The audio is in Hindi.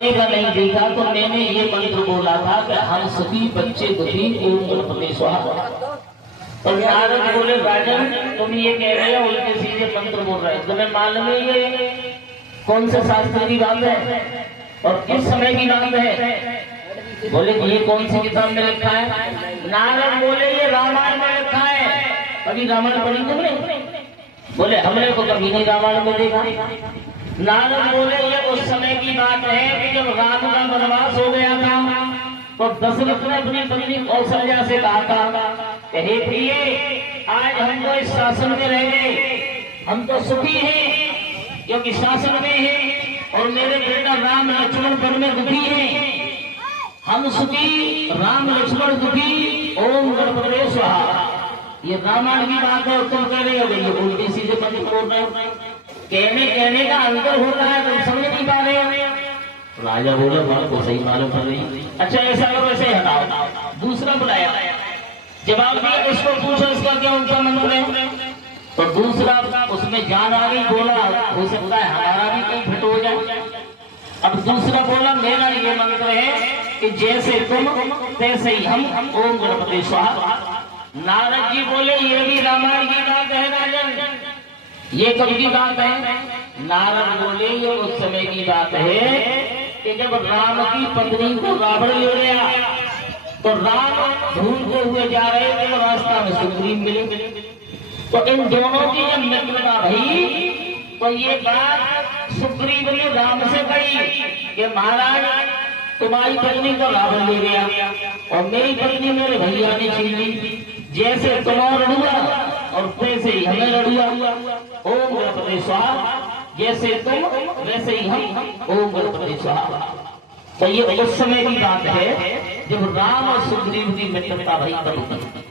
का नहीं देखा तो मैंने ये मंत्र बोला था कि हम सभी बच्चे दुखी ओम गणपति स्वाहा। और नारद बोले राजन तुम ये कह रहे हो उल्टे सीधे मंत्र बोल रहे हो, तुम्हें मालूम है ये कौन से शास्त्र की बात है और किस समय की बात है? बोले ये कौन सी किताब में लिखा है? नारद बोले ये रामायण में लिखा है। कभी रामायण पढ़ी तुमने? बोले हमने तो कभी नहीं रामायण में देखा। नारद बोले ये उस समय की बात है कि जब राम का वनवास हो गया था तो दशरथ ने अपनी पत्नी कौशल्या से कहा था कि हे प्रिय, आज हम तो इस शासन में रह गए, हम तो सुखी हैं क्योंकि शासन में है और मेरे बेटा राम लक्ष्मण वन में दुखी हैं। हम सुखी, राम लक्ष्मण दुखी, ओम गणपति स्वाहा। ये रामायण की बात है और तुम कह रहे हो ये उल्टी सीधे मंत्र बोल रहे हो। कहने का अंतर होता है, तुम समझ नहीं पा रहे हो। राजा बोले बात को सही मालूम कर रही। अच्छा ऐसा करो, ऐसे हटाओ। दूसरा बुलाया, जवाब दिया, इसको पूछो इसका क्या उनका मंत्र है। तो दूसरा उसमें जान आ गई, बोला हो सकता है हमारा भी कहीं फिट हो जाए। अब दूसरा बोला मेरा ये मंत्र है कि जैसे तुम तैसे ही हम, ओम गणपति स्वाहा। नारद जी बोले ये भी रामायण की बात है राजन, ये कब की बात है? नारद बोले ये उस समय की बात है कि जब राम की पत्नी को रावण ले गया तो राम ढूंढते हुए जा रहे थे, रास्ता में सुग्रीव मिले। तो इन दोनों की जब मित्रता रही तो ये बात सुग्रीव ने राम से कही कि महाराज तुम्हारी पत्नी को रावण ले गया और मेरी पत्नी मेरे भैया ने छीन ली, जैसे तुम्हारा रड़ुआ और वैसे ही हमें रड़ुआ। ओम गणपति स्वाहा, जैसे तुम वैसे ही हम, ओम गणपति स्वाहा। तो ये उस समय की बात है जब राम और सुग्रीव की मित्रता भई।